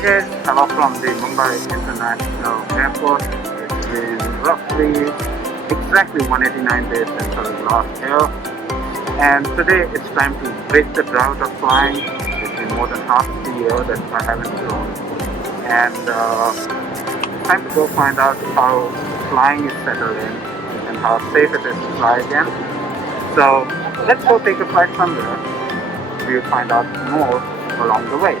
Hi guys, hello from the Mumbai International Airport. It's been roughly exactly 189 days since I was last here, and today it's time to break the drought of flying. It's been more than half the year that I haven't flown, and it's time to go find out how flying is settled in and how safe it is to fly again. So let's go take a flight somewhere. We'll find out more along the way.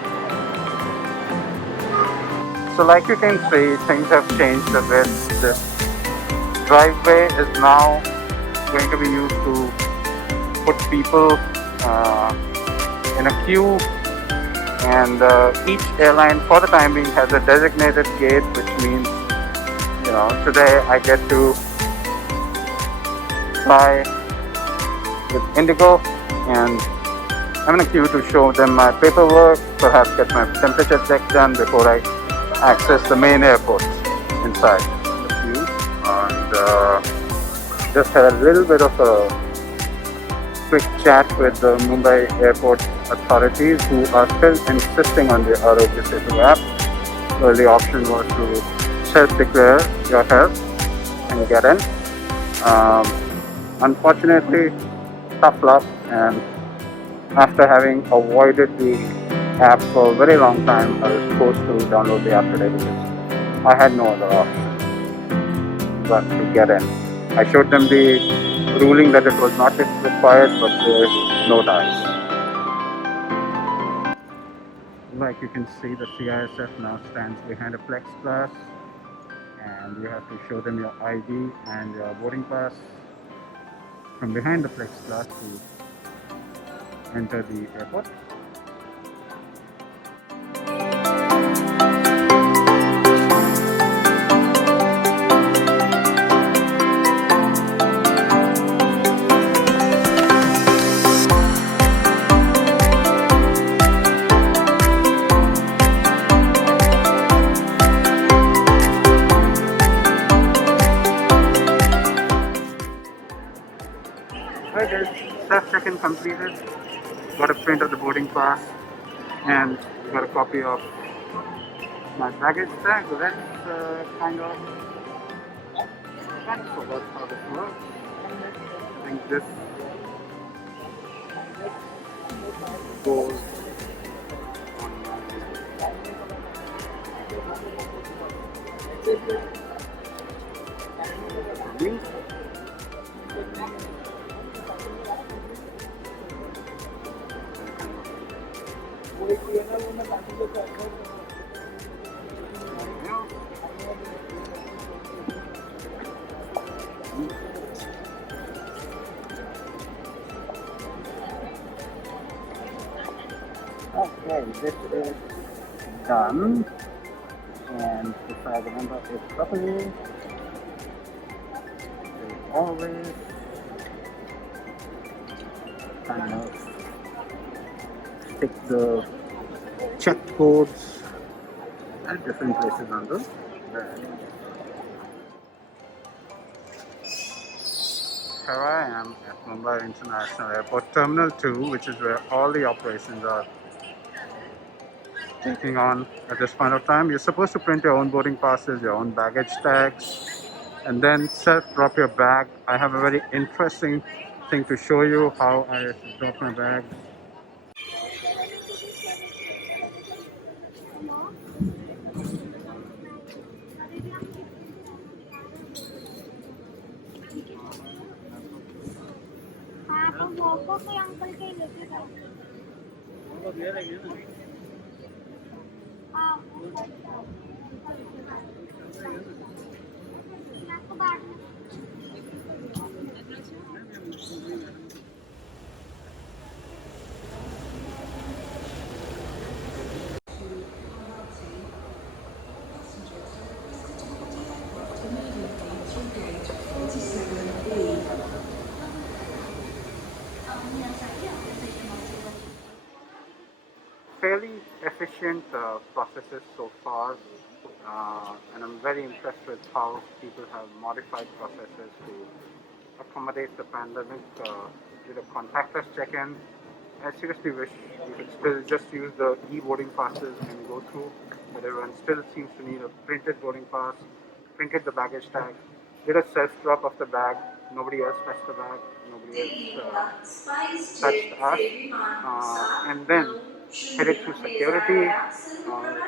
So like you can see, things have changed a bit. This driveway is now going to be used to put people in a queue, and each airline for the time being has a designated gate, which means, today I get to fly with IndiGo, and I'm in a queue to show them my paperwork, perhaps get my temperature check done before I access the main airport inside the queue. And just had a little bit of a quick chat with the Mumbai airport authorities, who are still insisting on the Arogya Setu app. The only option was to self-declare your health and get in. Unfortunately, tough luck, and after having avoided the app for a very long time, I was forced to download the app today because I had no other option but to get in. I showed them the ruling that it was not required, but there is no dice. Like you can see, the CISF now stands behind a plexiglass, and you have to show them your ID and your boarding pass from behind the plexiglass to enter the airport. Right, there's self-check-in completed. Got a print of the boarding pass and got a copy of my baggage tag. Let's kind of forgot how this works. I think this goes on my link. Okay, this is done, and if I remember it properly, they always kind of stick the check codes at different places on the bag. Here I am at Mumbai International Airport Terminal 2, which is where all the operations are taking on at this point of time. You're supposed to print your own boarding passes, your own baggage tags, and then self-drop your bag. I have a very interesting thing to show you how I drop my bag. Fairly efficient processes so far, and I'm very impressed with how people have modified processes to accommodate the pandemic. With a contactless check-in, I seriously wish we could still just use the e-boarding passes and go through but everyone still seems to need a printed boarding pass, printed the baggage tag, did a self drop of the bag. Nobody else touched the bag. Nobody else touched us, and then headed through security.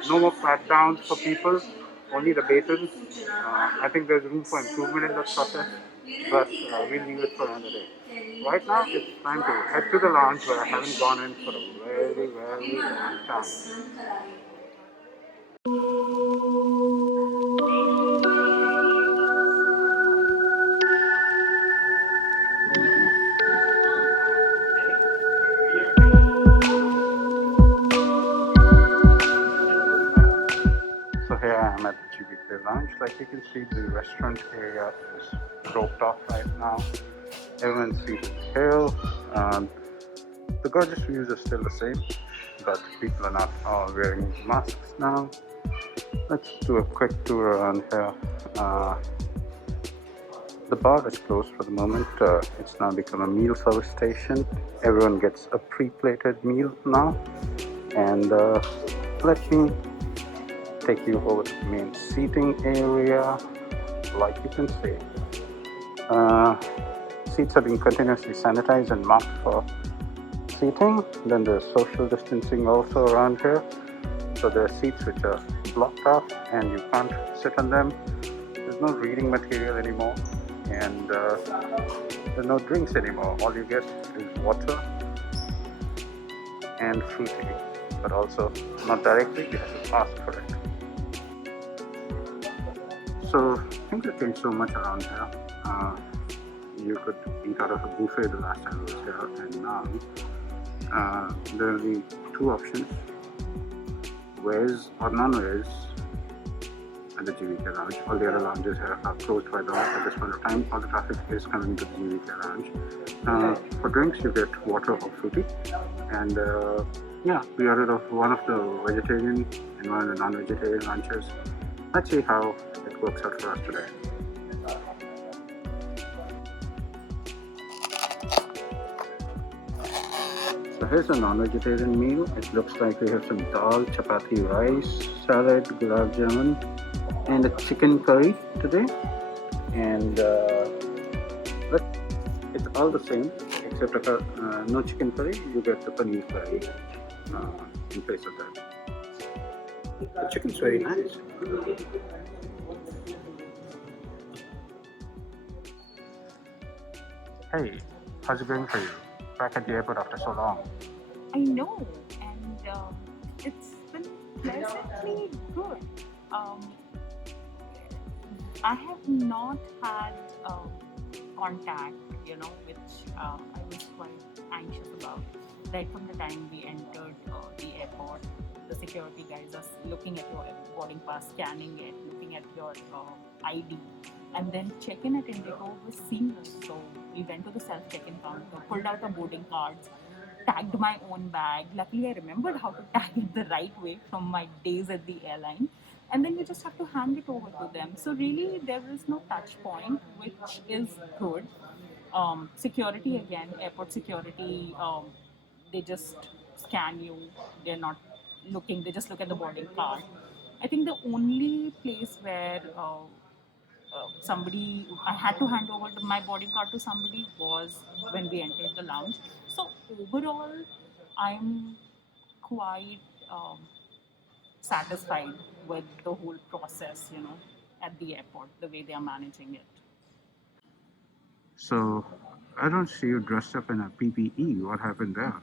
No more pat downs for people, only the batons. I think there's room for improvement in the process, but we'll leave it for another day. Right now, it's time to head to the lounge where I haven't gone in for a very, very long time. So here I am at the GBK lounge. Like you can see, the restaurant area is roped off right now. Everyone's seated here. Um, the gorgeous views are still the same, but people are not all wearing masks now. Let's do a quick tour around here. The bar is closed for the moment. It's now become a meal service station. Everyone gets a pre-plated meal now. And let me take you over to the main seating area. Like you can see, seats are being continuously sanitized and marked for seating. Then there's social distancing also around here. So there are seats which are blocked off and you can't sit on them. There's no reading material anymore, and there's no drinks anymore. All you get is water and fruity, but also not directly, you have to ask for it. So things have changed so much around here. You could eat out of a buffet the last time I was here, and now there are only two options: veg or non-veg at the GVK lounge. All the other lounges here are closed by dawn at this point of time. All the traffic is coming to the GVK lounge. For drinks, you get water or fruity, and yeah, we ordered of one of the vegetarian and one of the non-vegetarian lunches. Let's see how it works out for us today. So here's a non-vegetarian meal. It looks like we have some dal, chapati, rice, salad, gulab jamun, and a chicken curry today. And it's all the same, except no chicken curry. You get the paneer curry in place of that. The chicken's very nice. Hey, how's it going for you? Back at the airport after so long. I know, and it's been pleasantly good. I have not had contact, which I was quite anxious about. Right from the time we entered the airport, the security guys are looking at your boarding pass, scanning it, looking at your ID, and then check-in at IndiGo was seamless. So we went to the self-check-in counter, pulled out our boarding cards, tagged my own bag. Luckily, I remembered how to tag it the right way from my days at the airline. And then you just have to hand it over to them. So really, there is no touch point, which is good. Security again, airport security, they just scan you. They're not looking. They just look at the boarding card. I think the only place where I had to hand over my boarding card to somebody was when we entered the lounge. So overall, I'm quite satisfied with the whole process, at the airport, the way they are managing it. So, I don't see you dressed up in a PPE. What happened there?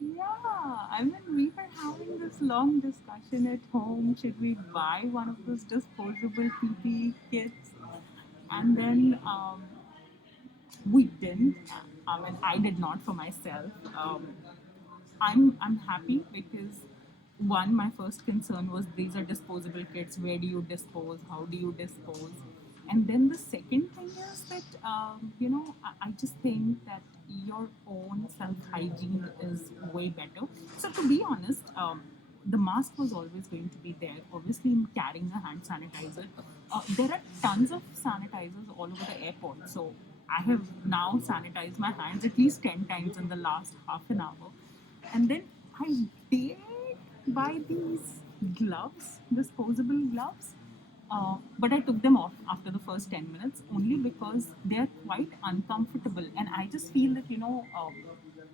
Yeah, I mean, we were having this long discussion at home. Should we buy one of those disposable PPE kits? And then we didn't. I mean, I did not for myself. I'm happy because one, my first concern was these are disposable kits. Where do you dispose? How do you dispose? And then the second thing is that I just think that your own self hygiene is way better. So to be honest, the mask was always going to be there. Obviously, in carrying a hand sanitizer, there are tons of sanitizers all over the airport. So I have now sanitized my hands at least 10 times in the last half an hour. And then I did buy these gloves, disposable gloves. But I took them off after the first 10 minutes only because they're quite uncomfortable. And I just feel that,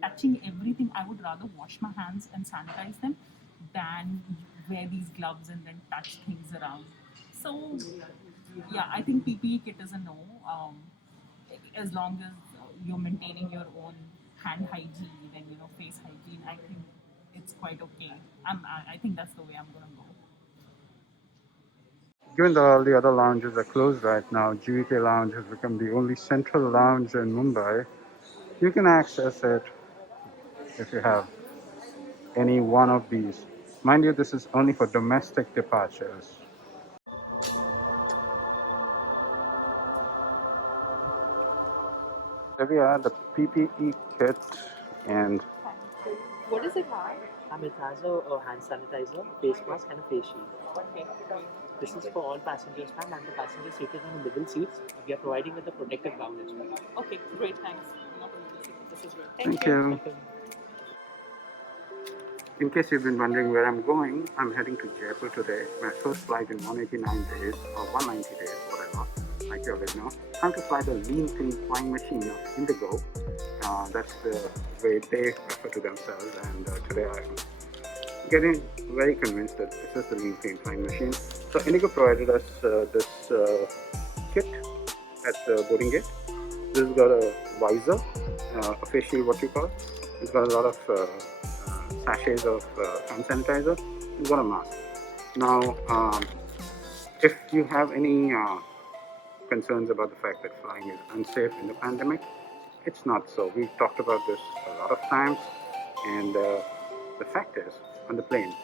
touching everything, I would rather wash my hands and sanitize them than wear these gloves and then touch things around. So, yeah, I think PPE kit is a no. As long as you're maintaining your own hand hygiene and face hygiene, I think it's quite okay. I think that's the way I'm gonna go. Given that all the other lounges are closed right now, GVK Lounge has become the only central lounge in Mumbai. You can access it if you have any one of these. Mind you, this is only for domestic departures. There we are, the PPE kit, and What does it have? It has a hand sanitizer, face mask, and a face shield. Okay, great. This is for all passengers, ma'am, and the passengers seated on the middle seats. We are providing with a protective gown as well. Okay, great, thanks. This is great. thank you. In case you've been wondering where I'm going, I'm heading to Jaipur today. My first flight in 189 days, or 190 days, whatever, like you already know. Time to fly the lean clean flying machine of IndiGo. That's the way they refer to themselves, and today I'm getting very convinced that this is the lean clean flying machine. So IndiGo provided us this kit at the boarding gate. This has got a visor, a face shield, what you call. It's got a lot of sachets of hand sanitizer. It's got a mask. Now, if you have any concerns about the fact that flying is unsafe in the pandemic, it's not so. We've talked about this a lot of times, and the fact is, on the plane,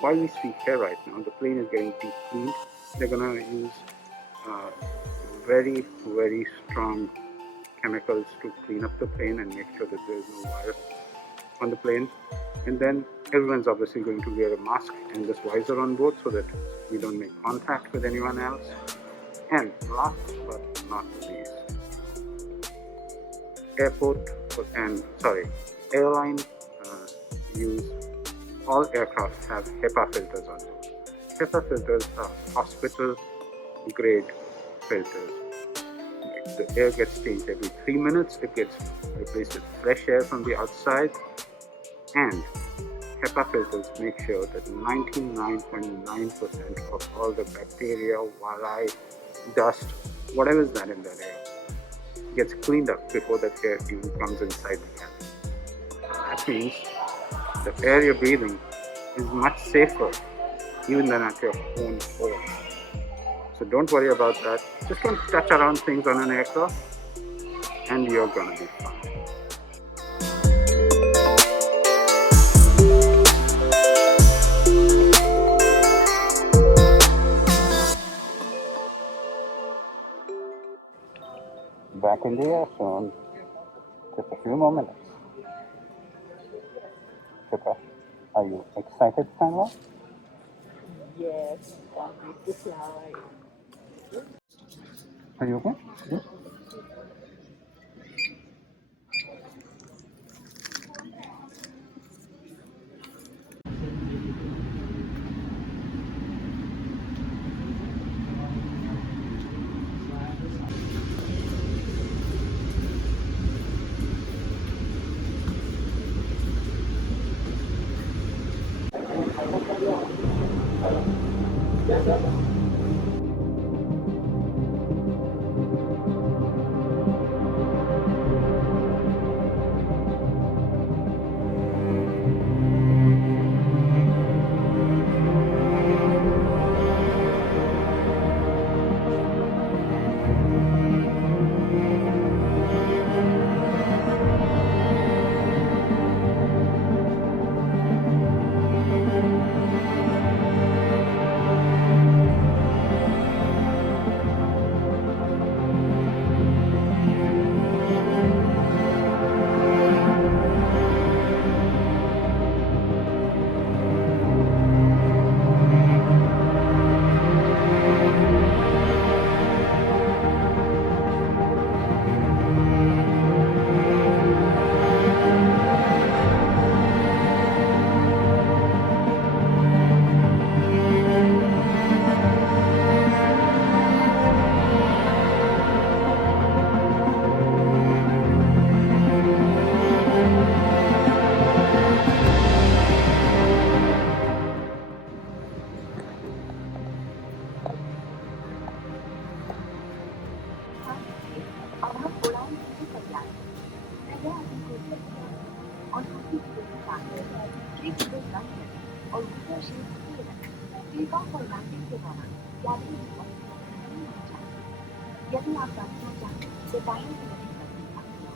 while we speak here right now, the plane is getting deep cleaned. They're gonna use very, very strong chemicals to clean up the plane and make sure that there is no virus on the plane. And then everyone's obviously going to wear a mask and this visor on board so that we don't make contact with anyone else. And last but not least, airline use, all aircraft have HEPA filters on board. HEPA filters are hospital grade filters. The air gets changed every 3 minutes. It gets replaced with fresh air from the outside, and HEPA filters make sure that 99.9% of all the bacteria, villi, dust, whatever is that in that air, gets cleaned up before that air even comes inside the cabin. That means the air you're breathing is much safer even than at your own home. So don't worry about that. Just don't touch around things on an aircraft and you're gonna be fine. Back in the air soon. Just a few more minutes. Chitra, are you excited, Sandra? Yes, can't wait to fly. Are you okay? Yes. Takeoff और landing के दौरान cabin की वस्तुओं में नमी होनी चाहिए। यदि आप बैठना चाहते हैं तो टाइम की नमी पर भी ध्यान दें।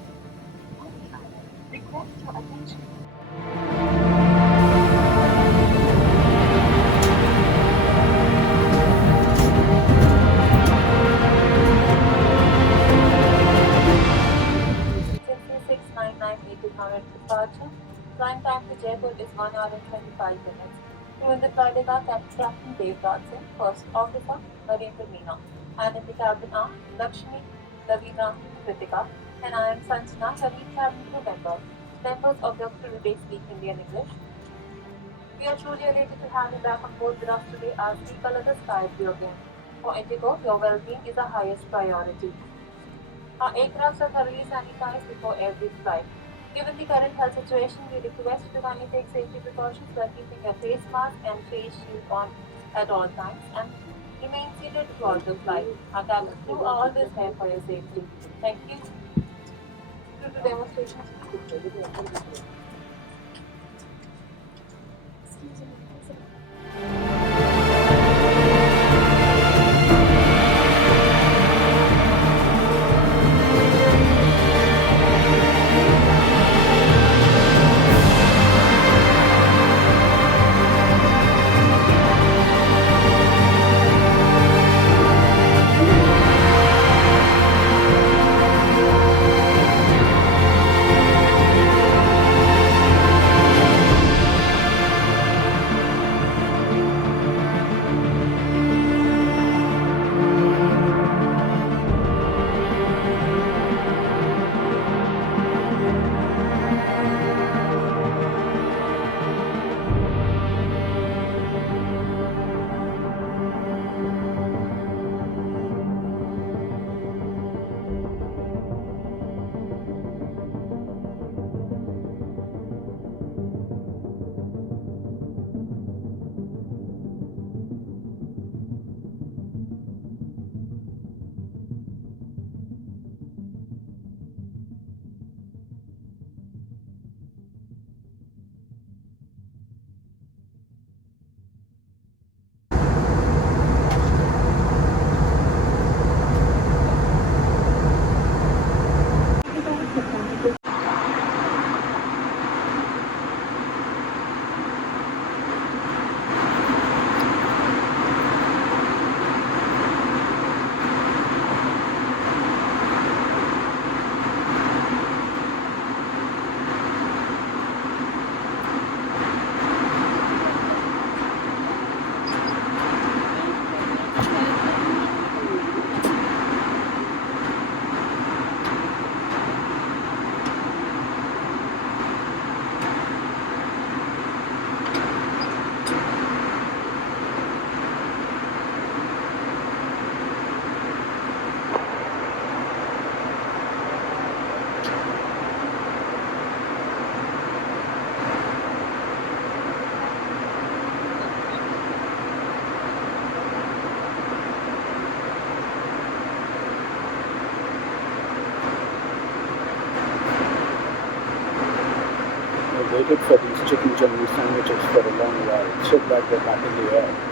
धन्यवाद। Request your attention. departure. Flying time to Jaipur is 1 hour and 25 minutes. Crew in the flight are Captain Dave Dodson, First Officer, Marine Termina, and in the cabin are Lakshmi, Lavina, Kritika, and I am Sanjana, the lead cabin crew member. Members of the crew today speak Hindi and English. We are truly elated to have you back on board with us today as we color the sky blue again. For IndiGo, your well-being is our highest priority. Our aircrafts are thoroughly sanitized before every flight. Given the current health situation, we request you to kindly take safety precautions by keeping your face mask and face shield on at all times and remain seated throughout the flight. Our cabin crew are always here for your safety. Thank you. Due to demonstrations. Waited for these chicken jumbo sandwiches for a long while. So glad they're back in the air.